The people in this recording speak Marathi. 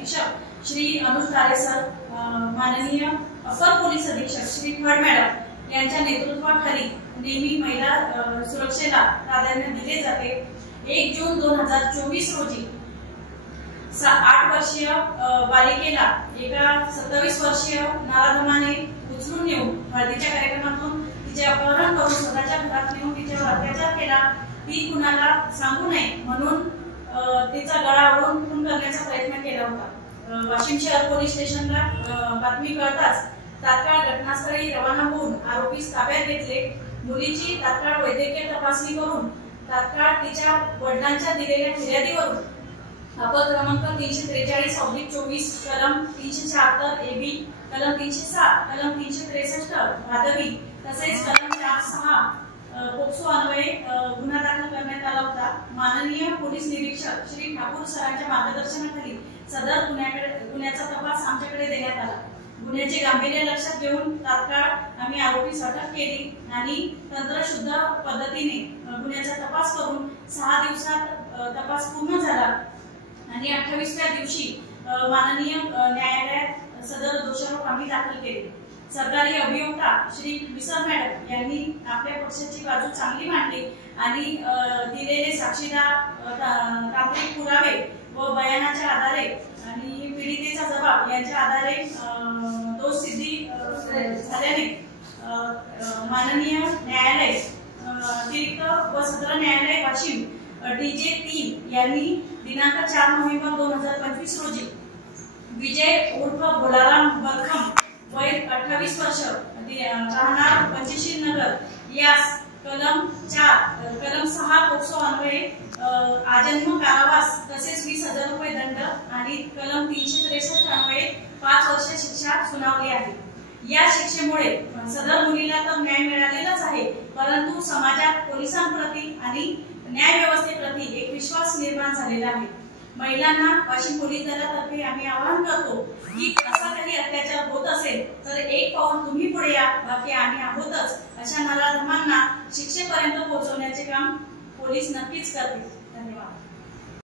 अधीक्षक श्री अनुज तारे सर, माननीय अपर पोलीस अधीक्षक श्री फड मॅडम यांच्या नेतृत्वाखाली नेहमी महिला सुरक्षेला प्राधान्य दिले जाते। 1 जून 2024 रोजी 8 वर्षीय बालिकेला एका 27 वर्षीय नराधमाने उचलून नेऊन हळदीच्या कार्यक्रमातून तिचे अपहरण करून स्वतःच्या घरात नेऊन तिच्यावर अत्याचार केला। ती कुणाला सांगू नये म्हणून तिचा गळा ओढून खून करण्याचा प्रयत्न केला होता। वाशिम शहर पोलीस स्टेशनला बातमी कळताच तात्काळ घटनास्थळी रवाना होऊन आरोपीस ताब्यात घेतले। मुलीची तात्काळ वैद्यकीय तपासणी करून तात्काळ तिच्या वडिलांच्या दिलेल्या फिर्यादीवरून अपघात क्रमांक 343/24 कलम 376 AB, कलम 307, कलम 363 भादवी तसेच कलम 4(6) पोक्सो अन्वये गुन्हा दाखल करण्यात आला होता। माननीय पोलीस निरीक्षक श्री ठाकूर सरांच्या मार्गदर्शनाखाली सदर गुन्ह्याचा तपास आमच्याकडे देण्यात आला। गुन्ह्याचे गांभीर्य लक्षात घेऊन तात्काळ आम्ही आरोपीस अटक केली आणि तंत्रशुद्ध पद्धतीने गुन्ह्याचा तपास करून 6 दिवसात तपास पूर्ण झाला आणि 28व्या दिवशी माननीय न्यायालयात सदर दोषारोप आम्ही दाखल केले। सरकारी अभियोक्ता श्री विसर मॅडम यांनी आपल्या पक्षाची बाजू चांगली मांडली आणि दिलेले साक्षीदार, तांत्रिक पुरावे व बयानाच्या आधारे आणि पीडितेचा जबाब यांच्या आधारे दोष सिद्धी झाल्याने माननीय न्यायालय अतिरिक्त व सत्र न्यायालय वाशिम DJ 3 यांनी दिनांक 4 नोव्हेंबर 2025 रोजी विजय उर्फ भोलाराम बलखम वय 28 वर्ष राहणार पंचशील नगर यास कलम 6 पोक्सो अन्वये आजन्म कारावास तसेच 20,000 रुपये दंड आणि कलम 363 अन्वये 5 वर्ष शिक्षा सुनावली आहे। या शिक्षेमुळे सदर मुलीला तर न्याय मिळालेलाच आहे, परंतु समाजात पोलिसांप्रती आणि न्याय व्यवस्थेप्रती एक विश्वास निर्माण झालेला आहे। महिलांना वाशिम पोलीस दलातर्फे आम्ही आवाहन करतो की असा काही अत्याचार होत असेल तर एक पाऊल तुम्ही पुढे या, बाकी आम्ही आहोतच। अशा नराधमांना शिक्षेपर्यंत पोहोचवण्याचे काम पोलीस नक्कीच करतील।